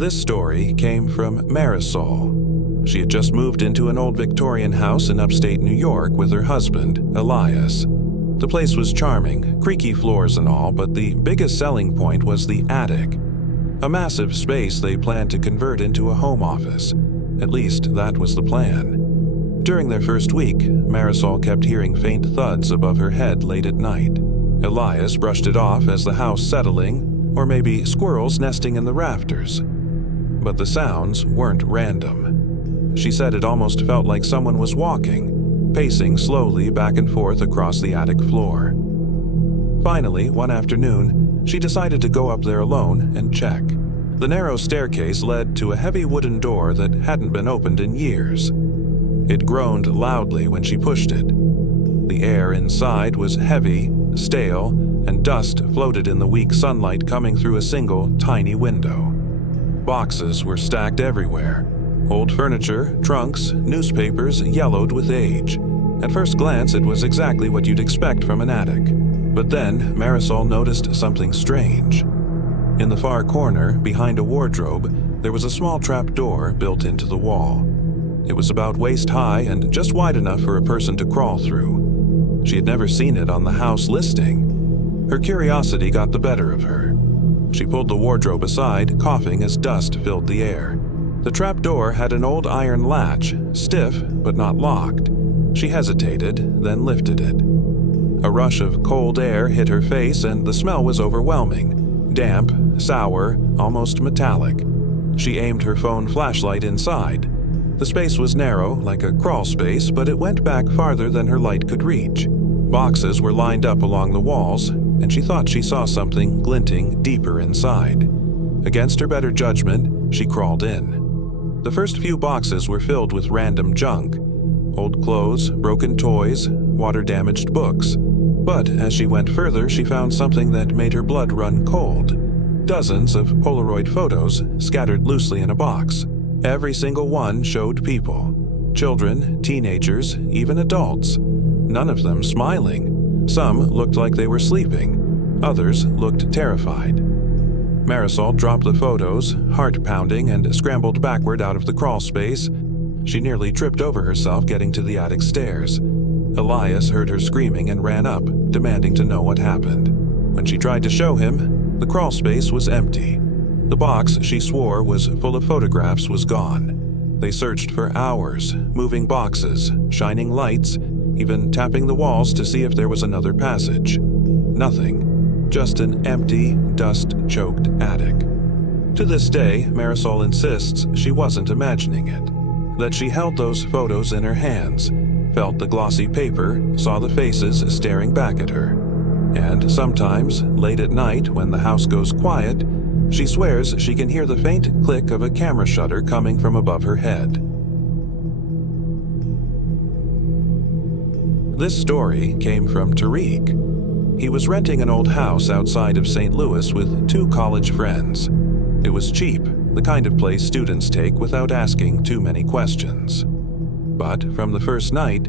This story came from Marisol. She had just moved into an old Victorian house in upstate New York with her husband, Elias. The place was charming, creaky floors and all, but the biggest selling point was the attic. A massive space they planned to convert into a home office. At least that was the plan. During their first week, Marisol kept hearing faint thuds above her head late at night. Elias brushed it off as the house settling, or maybe squirrels nesting in the rafters. But the sounds weren't random. She said it almost felt like someone was walking, pacing slowly back and forth across the attic floor. Finally, one afternoon, she decided to go up there alone and check. The narrow staircase led to a heavy wooden door that hadn't been opened in years. It groaned loudly when she pushed it. The air inside was heavy, stale, and dust floated in the weak sunlight coming through a single, tiny window. Boxes were stacked everywhere. Old furniture, trunks, newspapers yellowed with age. At first glance, it was exactly what you'd expect from an attic. But then, Marisol noticed something strange. In the far corner, behind a wardrobe, there was a small trap door built into the wall. It was about waist high and just wide enough for a person to crawl through. She had never seen it on the house listing. Her curiosity got the better of her. She pulled the wardrobe aside, coughing as dust filled the air. The trap door had an old iron latch, stiff but not locked. She hesitated, then lifted it. A rush of cold air hit her face and the smell was overwhelming. Damp, sour, almost metallic. She aimed her phone flashlight inside. The space was narrow, like a crawl space, but it went back farther than her light could reach. Boxes were lined up along the walls, and she thought she saw something glinting deeper inside. Against her better judgment, she crawled in. The first few boxes were filled with random junk. Old clothes, broken toys, water-damaged books. But as she went further, she found something that made her blood run cold. Dozens of Polaroid photos scattered loosely in a box. Every single one showed people. Children, teenagers, even adults. None of them smiling. Some looked like they were sleeping. Others looked terrified. Marisol dropped the photos, heart pounding, and scrambled backward out of the crawl space. She nearly tripped over herself getting to the attic stairs. Elias heard her screaming and ran up, demanding to know what happened. When she tried to show him, the crawl space was empty. The box she swore was full of photographs was gone. They searched for hours, moving boxes, shining lights, even tapping the walls to see if there was another passage. Nothing. Just an empty, dust-choked attic. To this day, Marisol insists she wasn't imagining it. That she held those photos in her hands, felt the glossy paper, saw the faces staring back at her. And sometimes, late at night when the house goes quiet, she swears she can hear the faint click of a camera shutter coming from above her head. This story came from Tariq. He was renting an old house outside of St. Louis with 2 college friends. It was cheap, the kind of place students take without asking too many questions. But from the first night,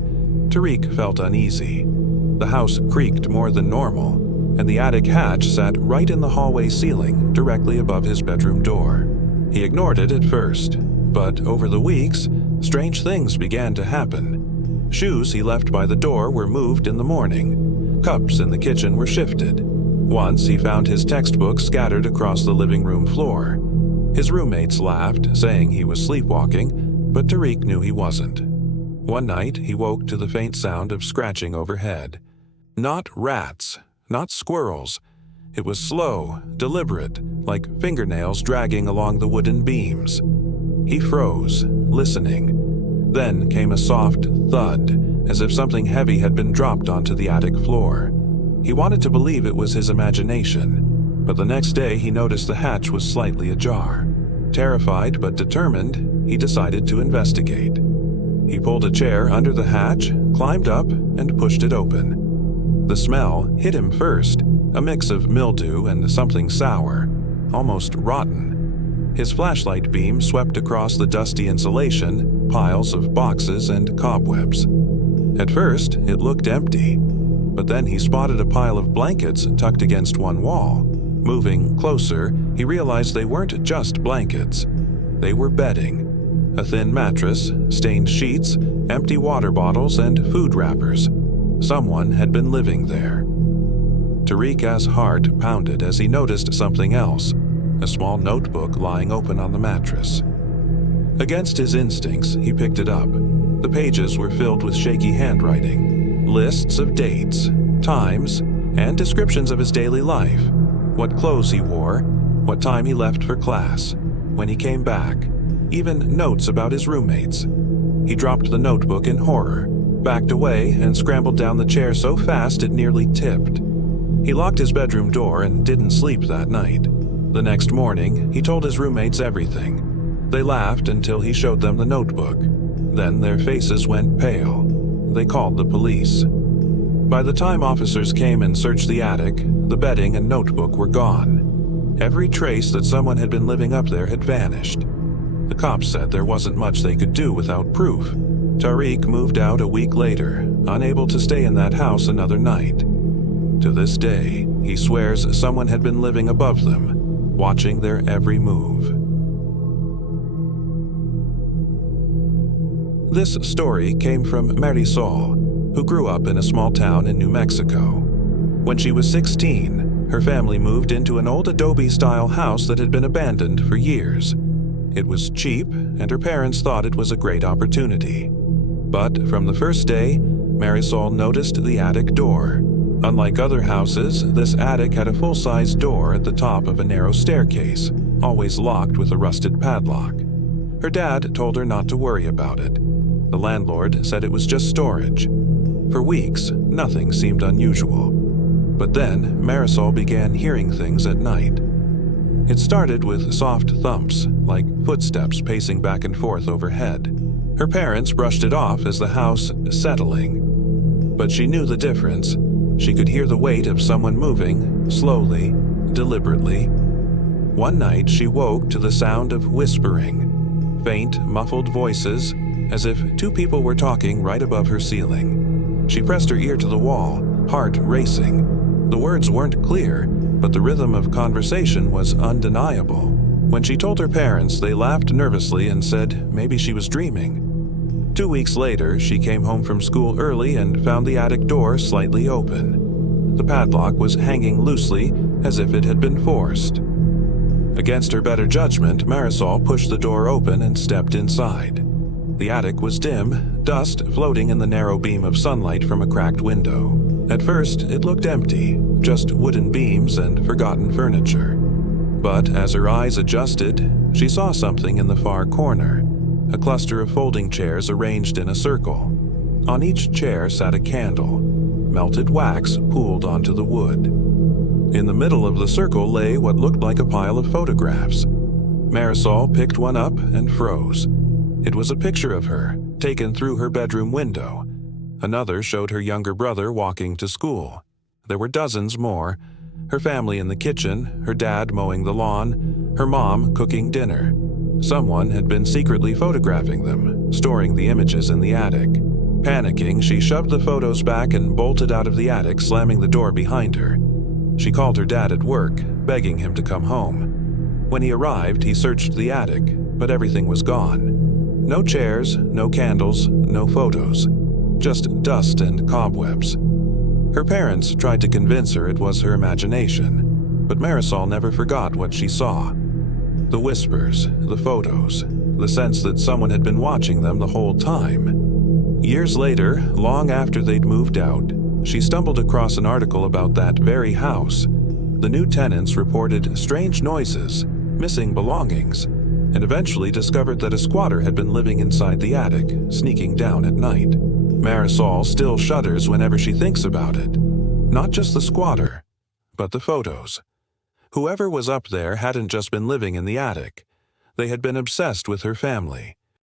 Tariq felt uneasy. The house creaked more than normal, and the attic hatch sat right in the hallway ceiling, directly above his bedroom door. He ignored it at first, but over the weeks, strange things began to happen. Shoes he left by the door were moved in the morning. Cups in the kitchen were shifted. Once he found his textbooks scattered across the living room floor. His roommates laughed, saying he was sleepwalking, but Tariq knew he wasn't. One night, he woke to the faint sound of scratching overhead. Not rats, not squirrels. It was slow, deliberate, like fingernails dragging along the wooden beams. He froze, listening. Then came a soft thud, as if something heavy had been dropped onto the attic floor. He wanted to believe it was his imagination, but the next day he noticed the hatch was slightly ajar. Terrified but determined, he decided to investigate. He pulled a chair under the hatch, climbed up, and pushed it open. The smell hit him first, a mix of mildew and something sour, almost rotten. His flashlight beam swept across the dusty insulation, piles of boxes and cobwebs. At first, it looked empty, but then he spotted a pile of blankets tucked against one wall. Moving closer, he realized they weren't just blankets. They were bedding. A thin mattress, stained sheets, empty water bottles, and food wrappers. Someone had been living there. Tariq's heart pounded as he noticed something else, a small notebook lying open on the mattress. Against his instincts, he picked it up. The pages were filled with shaky handwriting, lists of dates, times, and descriptions of his daily life, what clothes he wore, what time he left for class, when he came back, even notes about his roommates. He dropped the notebook in horror, backed away, and scrambled down the chair so fast it nearly tipped. He locked his bedroom door and didn't sleep that night. The next morning, he told his roommates everything. They laughed until he showed them the notebook. Then their faces went pale. They called the police. By the time officers came and searched the attic, the bedding and notebook were gone. Every trace that someone had been living up there had vanished. The cops said there wasn't much they could do without proof. Tariq moved out a week later, unable to stay in that house another night. To this day, he swears someone had been living above them, watching their every move. This story came from Marisol, who grew up in a small town in New Mexico. When she was 16, her family moved into an old adobe-style house that had been abandoned for years. It was cheap, and her parents thought it was a great opportunity. But from the first day, Marisol noticed the attic door. Unlike other houses, this attic had a full-size door at the top of a narrow staircase, always locked with a rusted padlock. Her dad told her not to worry about it. The landlord said it was just storage. For weeks, nothing seemed unusual. But then, Marisol began hearing things at night. It started with soft thumps, like footsteps pacing back and forth overhead. Her parents brushed it off as the house settling. But she knew the difference. She could hear the weight of someone moving, slowly, deliberately. One night, she woke to the sound of whispering, faint, muffled voices, as if two people were talking right above her ceiling. She pressed her ear to the wall, heart racing. The words weren't clear, but the rhythm of conversation was undeniable. When she told her parents, they laughed nervously and said maybe she was dreaming. 2 weeks later, she came home from school early and found the attic door slightly open. The padlock was hanging loosely, as if it had been forced. Against her better judgment, Marisol pushed the door open and stepped inside. The attic was dim, dust floating in the narrow beam of sunlight from a cracked window. At first, it looked empty, just wooden beams and forgotten furniture. But as her eyes adjusted, she saw something in the far corner, a cluster of folding chairs arranged in a circle. On each chair sat a candle. Melted wax pooled onto the wood. In the middle of the circle lay what looked like a pile of photographs. Marisol picked one up and froze. It was a picture of her, taken through her bedroom window. Another showed her younger brother walking to school. There were dozens more. Her family in the kitchen, her dad mowing the lawn, her mom cooking dinner. Someone had been secretly photographing them, storing the images in the attic. Panicking, she shoved the photos back and bolted out of the attic, slamming the door behind her. She called her dad at work, begging him to come home. When he arrived, he searched the attic, but everything was gone. No chairs, no candles, no photos. Just dust and cobwebs. Her parents tried to convince her it was her imagination, but Marisol never forgot what she saw. The whispers, the photos, the sense that someone had been watching them the whole time. Years later, long after they'd moved out, she stumbled across an article about that very house. The new tenants reported strange noises, missing belongings, and eventually discovered that a squatter had been living inside the attic, sneaking down at night. Marisol still shudders whenever she thinks about it. Not just the squatter, but the photos. Whoever was up there hadn't just been living in the attic. They had been obsessed with her family,